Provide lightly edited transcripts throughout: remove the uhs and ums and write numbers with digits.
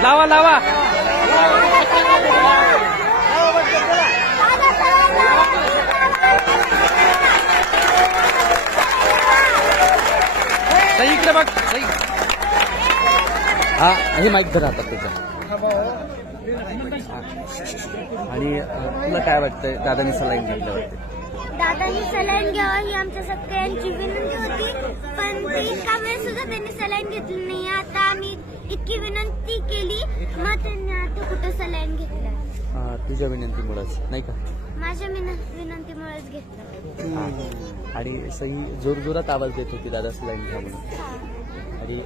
लावा लावा सही इकडे बघ सही हा हे माईक धर राहतात त्याच्या आणि तुला काय वाटतंय दादानी सलाईन घेतलं वाटतं दादानी सलाईन घ्यावं ही आमच्या सगळ्यांची विनंती होती पण एका वेळेस सुद्धा त्यांनी सलाईन घेतली नाही आता आम्ही इतकी विनंती केली मग त्यांनी आता कुठं सलाईन घेतलं तुझ्या विनंतीमुळेच नाही का माझ्या विनंतीमुळेच घेतलं आणि सही जोरजोरात आवाज देत होती दादा सलाईन घ्या म्हणून आणि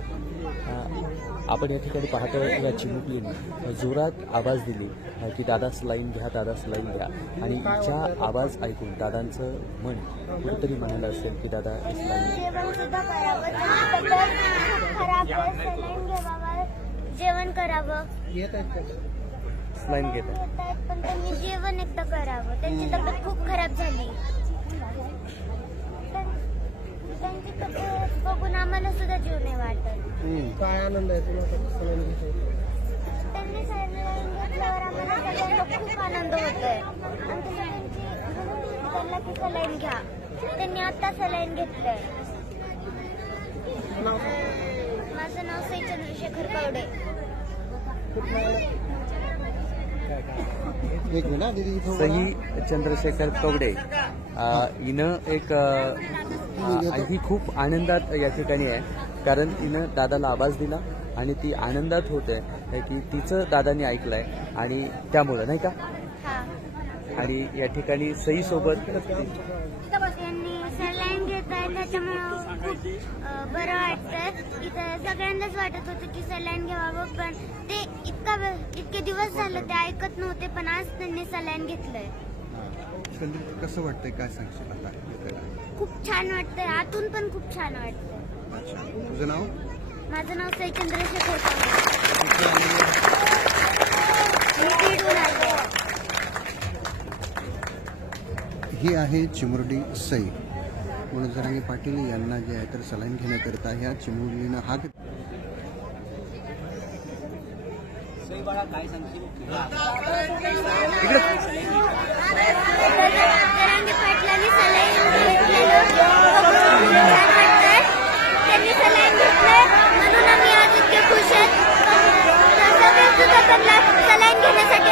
आपण या ठिकाणी पाहतो या चिमुकलीने जोरात आवाज दिली की दादा सलाईन घ्या दादा सलाईन घ्या आणि ज्या आवाज ऐकून दादांचं मन कुठेतरी म्हणालं असेल की दादा जेवण करावं सलाईन घेत पण त्यांनी जेवण एकदा करावं त्यांची तब्येत खूप खराब झाली त्यांची तब्येत बघून आम्हाला सुद्धा जीव नाही वाटत काय आनंद आहे तुला सलाईन त्यांनी सलाईन घेतल्यावर आम्हाला सगळ्यांना खूप आनंद होतोय त्यांना की सलाईन घ्या त्यांनी आता सलाईन घेतलंय माझं नाव सई चंद्रशेखर कवडे सही चंद्रशेखर कवडे हिनं एक ही खूप आनंदात या ठिकाणी आहे कारण हिनं दादाला आवाज दिला आणि ती आनंदात होते की तिचं दादानी ऐकलंय आणि त्यामुळं नाही का आणि या ठिकाणी सही सोबत सलाईन घेत आहे त्याच्यामुळे खूप बरं वाटतं इथं सगळ्यांनाच वाटत होतं की सलाईन घ्यावं पण ते इतके दिवस झालं ते ऐकत नव्हते पण आज त्यांनी सलाईन घेतलंय कसं वाटतंय काय सांगशील आता खूप छान वाटतंय आतून पण खूप छान वाटतंय तुझं नाव माझं नाव सई चंद्रशेखर ही आहे चिमुरडी सई मनोज जरांगे पाटील यांना जे आहे तर सलाईन घेण्याकरता ह्या चिमुरडीनं हा सलाईन घेण्यासाठी